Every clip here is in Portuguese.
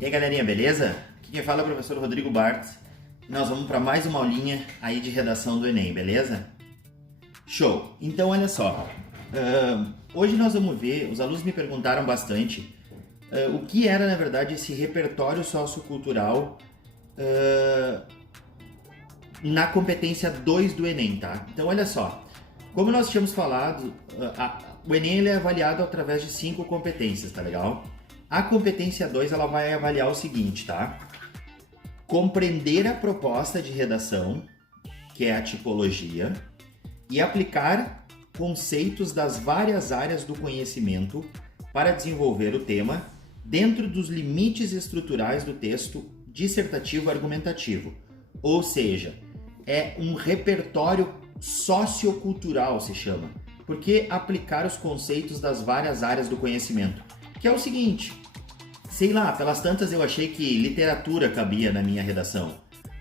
E aí galerinha, beleza? Aqui quem fala é o professor Rodrigo Bartz. Nós vamos para mais uma aulinha aí de redação do Enem, beleza? Show! Então olha só, hoje nós vamos ver, os alunos me perguntaram bastante o que era na verdade esse repertório sociocultural na competência 2 do Enem, tá? Então olha só, como nós tínhamos falado, o Enem ele é avaliado através de 5 competências, tá legal? A competência 2 ela vai avaliar o seguinte, tá? Compreender a proposta de redação, que é a tipologia, e aplicar conceitos das várias áreas do conhecimento para desenvolver o tema dentro dos limites estruturais do texto dissertativo argumentativo. Ou seja, é um repertório sociocultural, se chama. Por que aplicar os conceitos das várias áreas do conhecimento? Que é o seguinte, sei lá, pelas tantas eu achei que literatura cabia na minha redação,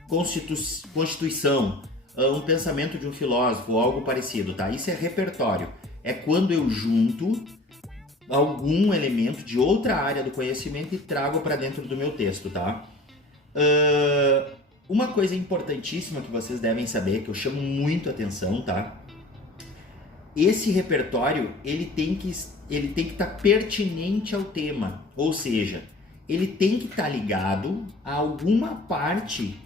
Constituição, um pensamento de um filósofo, ou algo parecido, tá? Isso é repertório, é quando eu junto algum elemento de outra área do conhecimento e trago para dentro do meu texto, tá? Uma coisa importantíssima que vocês devem saber, que eu chamo muito atenção, tá? Esse repertório, ele tem que estar pertinente ao tema, ou seja, ele tem que estar ligado a alguma parte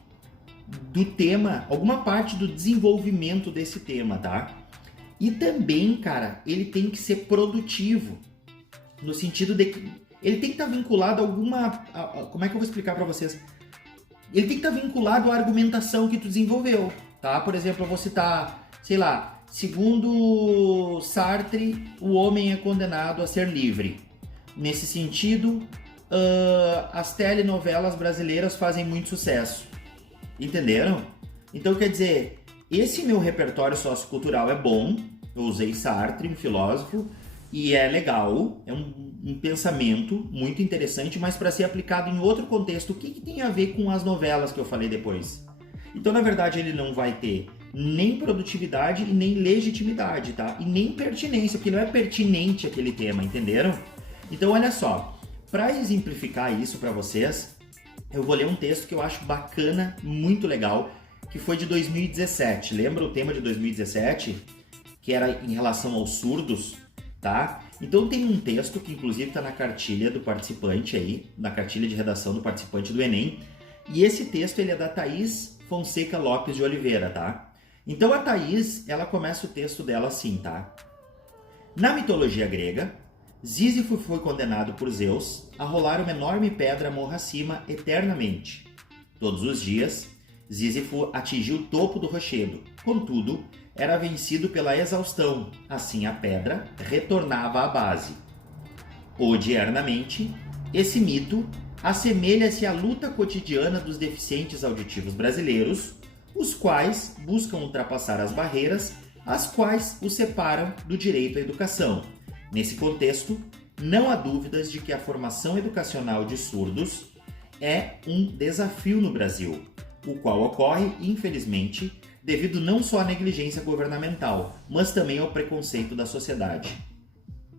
do tema, alguma parte do desenvolvimento desse tema, tá? E também, cara, ele tem que ser produtivo, no sentido de que ele tem que estar vinculado a alguma... como é que eu vou explicar para vocês? Ele tem que estar vinculado à argumentação que tu desenvolveu, tá? Por exemplo, eu vou citar, sei lá, segundo Sartre, o homem é condenado a ser livre. Nesse sentido, as telenovelas brasileiras fazem muito sucesso. Entenderam? Então, quer dizer, esse meu repertório sociocultural é bom. Eu usei Sartre, um filósofo, e é legal, é um pensamento muito interessante, mas para ser aplicado em outro contexto, o que tem a ver com as novelas que eu falei depois? Então, na verdade, ele não vai ter nem produtividade e nem legitimidade, tá? E nem pertinência, porque não é pertinente aquele tema, entenderam? Então, olha só, para exemplificar isso para vocês, eu vou ler um texto que eu acho bacana, muito legal, que foi de 2017. Lembra o tema de 2017? Que era em relação aos surdos, tá? Então tem um texto que inclusive está na cartilha do participante aí, na cartilha de redação do participante do Enem, e esse texto ele é da Thaís Fonseca Lopes de Oliveira, tá? Então a Thaís, ela começa o texto dela assim, tá? Na mitologia grega, Sísifo foi condenado por Zeus a rolar uma enorme pedra morro acima eternamente. Todos os dias, Sísifo atingiu o topo do rochedo, contudo, era vencido pela exaustão, assim a pedra retornava à base. Odiernamente, esse mito assemelha-se à luta cotidiana dos deficientes auditivos brasileiros, os quais buscam ultrapassar as barreiras as quais os separam do direito à educação. Nesse contexto, não há dúvidas de que a formação educacional de surdos é um desafio no Brasil, o qual ocorre, infelizmente, devido não só à negligência governamental, mas também ao preconceito da sociedade.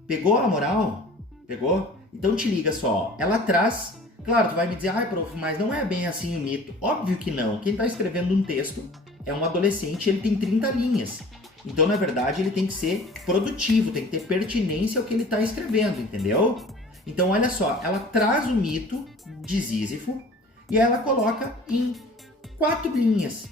Pegou a moral? Pegou? Então te liga só, ela traz... Claro, tu vai me dizer, ai prof, mas não é bem assim o mito. Óbvio que não. Quem está escrevendo um texto é um adolescente, ele tem 30 linhas. Então, na verdade, ele tem que ser produtivo, tem que ter pertinência ao que ele está escrevendo, entendeu? Então, olha só, ela traz o mito de Sísifo e ela coloca em 4 linhas.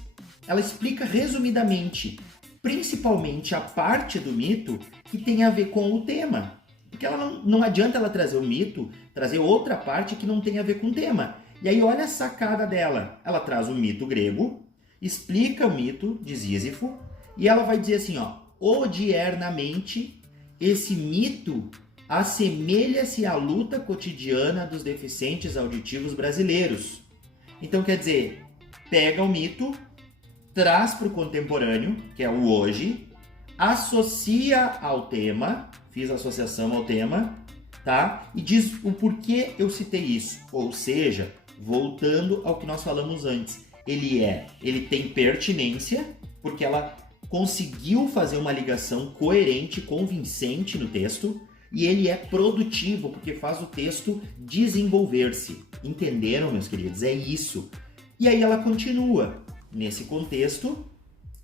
Ela explica resumidamente, principalmente a parte do mito que tem a ver com o tema. Porque ela não adianta ela trazer o mito, trazer outra parte que não tem a ver com o tema. E aí olha a sacada dela. Ela traz o mito grego, explica o mito de Sísifo, e ela vai dizer assim, ó, odiernamente, esse mito assemelha-se à luta cotidiana dos deficientes auditivos brasileiros. Então, quer dizer, pega o mito, traz para o contemporâneo, que é o hoje, associa ao tema, fiz associação ao tema, tá? E diz o porquê eu citei isso. Ou seja, voltando ao que nós falamos antes, ele tem pertinência, porque ela conseguiu fazer uma ligação coerente, convincente no texto, e ele é produtivo porque faz o texto desenvolver-se. Entenderam, meus queridos? É isso. E aí ela continua. Nesse contexto,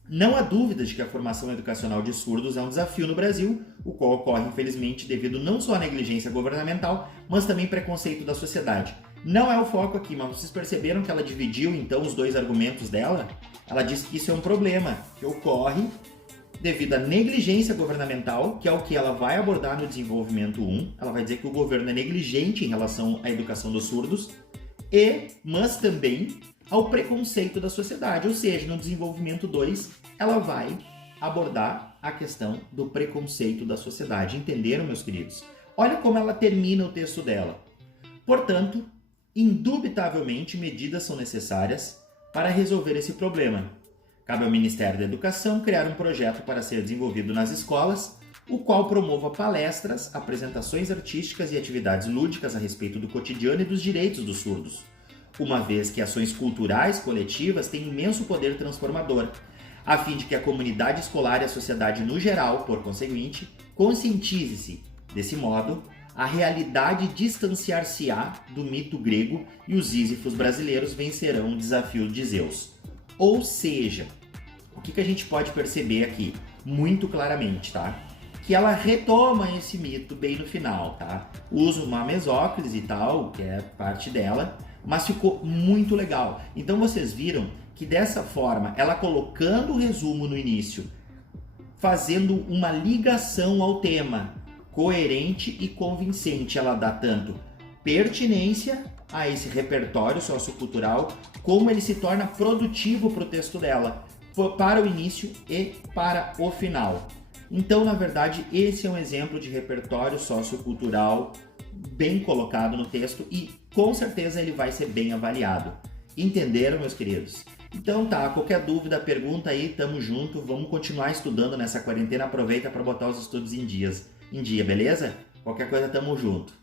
não há dúvida de que a formação educacional de surdos é um desafio no Brasil, o qual ocorre, infelizmente, devido não só à negligência governamental, mas também preconceito da sociedade. Não é o foco aqui, mas vocês perceberam que ela dividiu, então, os dois argumentos dela? Ela disse que isso é um problema que ocorre devido à negligência governamental, que é o que ela vai abordar no desenvolvimento 1. Ela vai dizer que o governo é negligente em relação à educação dos surdos, mas também ao preconceito da sociedade, ou seja, no desenvolvimento 2, ela vai abordar a questão do preconceito da sociedade. Entenderam, meus queridos? Olha como ela termina o texto dela. Portanto, indubitavelmente, medidas são necessárias para resolver esse problema. Cabe ao Ministério da Educação criar um projeto para ser desenvolvido nas escolas, o qual promova palestras, apresentações artísticas e atividades lúdicas a respeito do cotidiano e dos direitos dos surdos, uma vez que ações culturais coletivas têm imenso poder transformador, a fim de que a comunidade escolar e a sociedade no geral, por conseguinte, conscientize-se, desse modo, a realidade distanciar-se-á do mito grego e os Sísifos brasileiros vencerão o desafio de Zeus. Ou seja, o que a gente pode perceber aqui muito claramente, tá? Que ela retoma esse mito bem no final, tá? Usa uma mesóclise e tal, que é parte dela, mas ficou muito legal. Então vocês viram que dessa forma, ela colocando o resumo no início, fazendo uma ligação ao tema, coerente e convincente, ela dá tanto pertinência a esse repertório sociocultural, como ele se torna produtivo para o texto dela, para o início e para o final. Então, na verdade, esse é um exemplo de repertório sociocultural bem colocado no texto e com certeza ele vai ser bem avaliado. Entenderam, meus queridos? Então tá, qualquer dúvida, pergunta aí, tamo junto, vamos continuar estudando nessa quarentena, aproveita para botar os estudos em dia, beleza? Qualquer coisa, tamo junto.